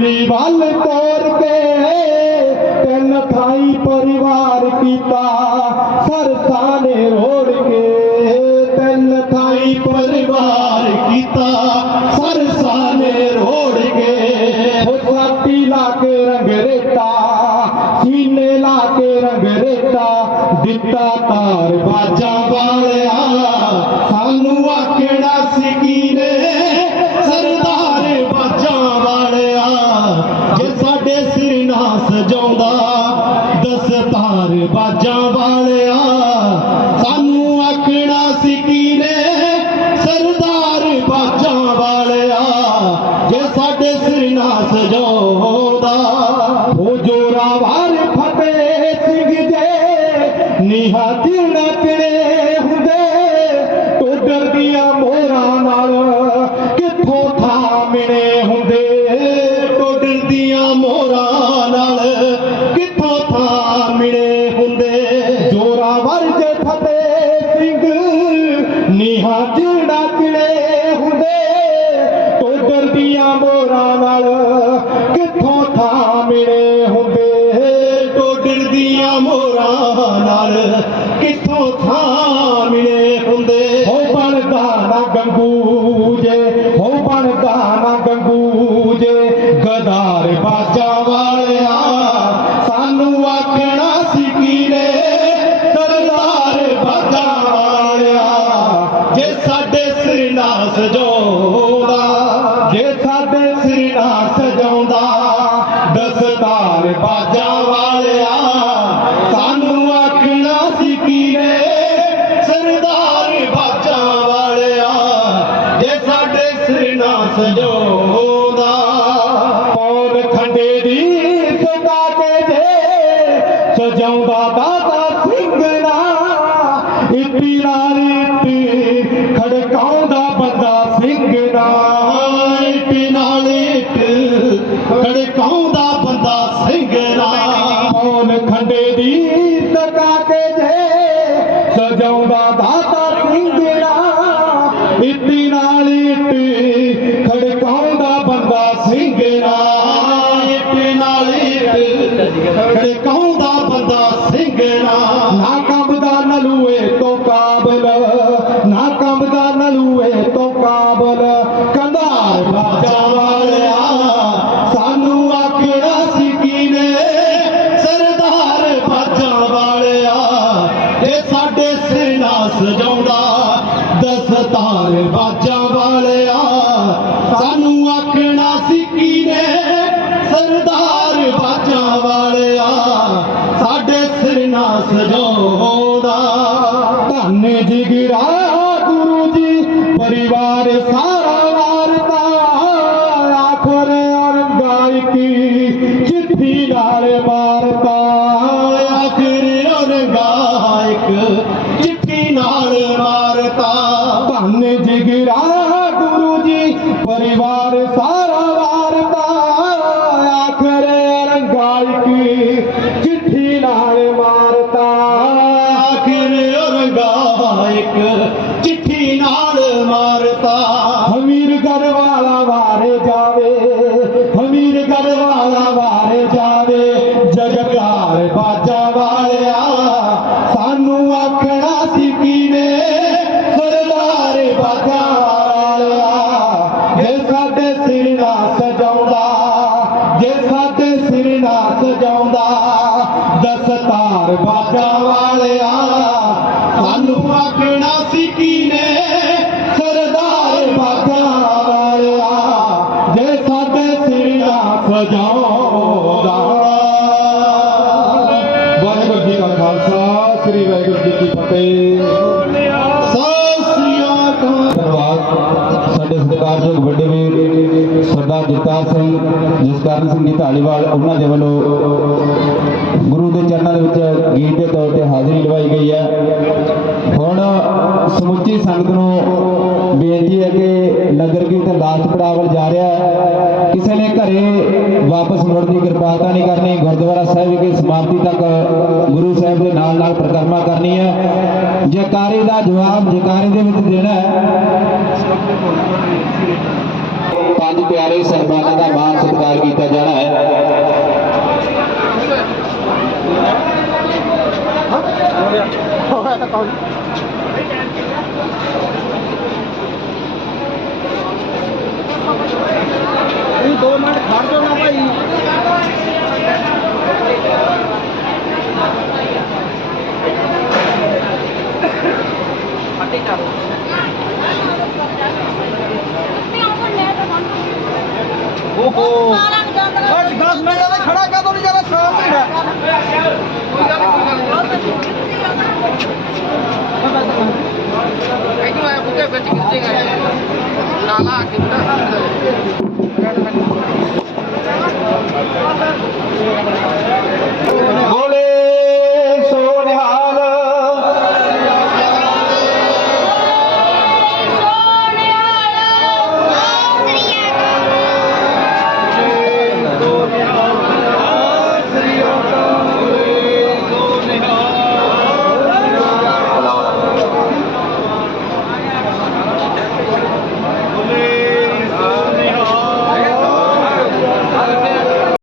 निवाल तौर पे तेन थाई परिवार पीता, सरसाने ओढ़ के तेन थाई परिवार पीता, सरसाने रोड़ के छाती ला रंग रेता, सीने लाके रंग रेता, दिता तार बाजा वाले सानू आकेड़ा सिकी किथो था? ਦਸਤਾਰ ਬਾਜਾਂ ਵਾਲਿਆ, ਸਾਨੂੰ ਆਖਣਾ ਸੀ ਕੀ ਨੇ ਸਰਦਾਰ ਬਾਜਾਂ ਵਾਲਿਆ, ਜੇ ਸਾਡੇ ਸਿਰ ਨਾ ਸਜਾਉਂਦਾ। ਪੌਰ ਖੰਡੇ ਦੀ ਸਜਾ ਕੇ ਦੇ ਸਜਾਉਂਦਾ ਦਾਦਾ ਸਿੰਘ ਨਾ ਇੱਟੀ ਨਾਲ ਇੱਟੀ ਖੜਕਾਉਂਦਾ ਬੰਦਾ ਸਿੰਘ ਨਾ ਇੱਟੀ ਨਾਲ ਇੱਟ ਖੜਕਾਉਂਦਾ ਕਾਬਲ ਕੰਧਾਰ ਬਾਜਾ ਵਾਲਿਆ। ਸਾਨੂੰ ਆਖਣਾ ਸੀ ਕੀ ਸਰਦਾਰ ਬਾਜਾ ਵਾਲਿਆ। ਜੇ ਸਾਡੇ ਸਿਰ ਨਾ ਸਜਾਉਂਦਾ ਦਸਤਾਰ ਬਾਜਾ ਵਾਲਿਆ। ਸਾਨੂੰ ਆਖਣਾ ਸੀ ਕੀ ਨੇ ਸਰਦਾਰ ਬਾਜਾ ਵਾਲਿਆ। ਸਾਡੇ ਸਿਰ ਨਾ ਸਜਾਉਂਦਾ। ਧੰਨ ਜਿਗਰਾ ਅਰੰਗਾਇਕ ਚਿੱਠੀ ਨਾਲ ਮਾਰਤਾ ਧੰਨ ਜਿਗਰਾ ਗੁਰੂ ਜੀ ਪਰਿਵਾਰ ਸਾਰਾ ਵਾਰਤਾ ਆਖਰ ਅਰੰਗਾਈ ਕੀ ਚਿੱਠੀ ਨਾਲ ਮਾਰਤਾ ਆਖਰ ਅਰੰਗਾਇਕ ਚਿੱਠੀ ਨਾਲ ਮਾਰਤਾ ਹਮੀਰ ਗਰ ਵਾਲਾ ਵਾਰੇ ਜਾਵੇ ਹਮੀਰ ਗਰ ਵਾਲਾ ਵਾਰੇ ਜਾਵੇ ਜਗਤਾਰ ਬਾਜਾ ਸਜਾਉਂਦਾ ਦਸਤਾਰ ਬਾਜਾ ਵਾਲਿਆ ਸਾਨੂੰ ਆਖਣਾ ਸੀ ਕੀ ਨੇ ਸਰਦਾਰ ਬਾਜਾ ਵਾਲਿਆ ਜੇ ਸਾਡੇ ਸਿਰ ਨਾ ਸਰਦਾਰ ਜਗਤਾਰ ਸਿੰਘ ਜਸਕਰਨ ਸਿੰਘ ਜੀ ਢਾਲੀਵਾਲ ਉਹਨਾਂ ਦੇ ਵੱਲੋਂ ਗੁਰੂ ਦੇ ਚਰਨਾਂ ਦੇ ਵਿੱਚ ਗੀਤ ਦੇ ਤੌਰ ਤੇ ਹਾਜ਼ਰੀ ਲਵਾਈ ਗਈ ਹੈ। ਹੁਣ ਸਮੁੱਚੀ ਸੰਗਤ ਨੂੰ ਬੇਨਤੀ ਹੈ ਕਿ ਨਗਰ ਕੀਰਤਨ ਲਾਸਟ ਪੜਾਅ ਜਾ ਰਿਹਾ ਹੈ। ਕਿਸੇ ਨੇ ਘਰੇ ਵਾਪਸ ਮੁੜਨ ਦੀ ਕਿਰਪਾਲਤਾ ਨਹੀਂ ਕਰਨੀ। ਗੁਰਦੁਆਰਾ ਸਾਹਿਬ ਵਿਖੇ ਸਮਾਪਤੀ ਤੱਕ ਗੁਰੂ ਸਾਹਿਬ ਦੇ ਨਾਲ ਨਾਲ ਪ੍ਰਕਰਮਾ ਕਰਨੀ ਹੈ। ਜੈਕਾਰੇ ਦਾ ਜਵਾਬ ਜੈਕਾਰੇ ਦੇ ਵਿੱਚ ਦੇਣਾ ਹੈ। प्यारे सन्माना का मान सत्कार किया जाना है। दो मिनट खड़ दो ना भाई। ओहो बस बस मैं ज्यादा खड़ा कर दो नहीं ज्यादा खराब नहीं है नाला कितना